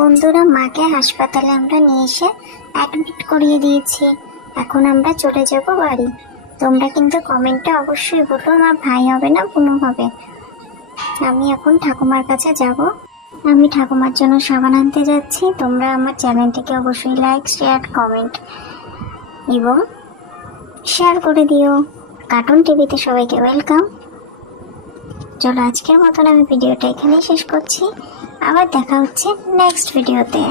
বন্ধুরা, মাকে হাসপাতালে আমরা নিয়ে এসে অ্যাডমিট করিয়ে দিয়েছি। এখন আমরা চলে যাব বাড়ি। তোমরা কিন্তু কমেন্টে অবশ্যই বলো আমার ভাই হবে না বোন হবে। আমি এখন ঠাকুমার কাছে যাব। আমি ঠাকুমার জন্য সাবান আনতে যাচ্ছি। তোমরা আমার চ্যানেলটিকে অবশ্যই লাইক, শেয়ার, কমেন্ট এবং শেয়ার করে দিও। কার্টুন টিভিতে সবাইকে ওয়েলকাম। চলো, আজকের মতন আমি ভিডিওটা এখানেই শেষ করছি। আবার দেখা হচ্ছে নেক্সট ভিডিওতে।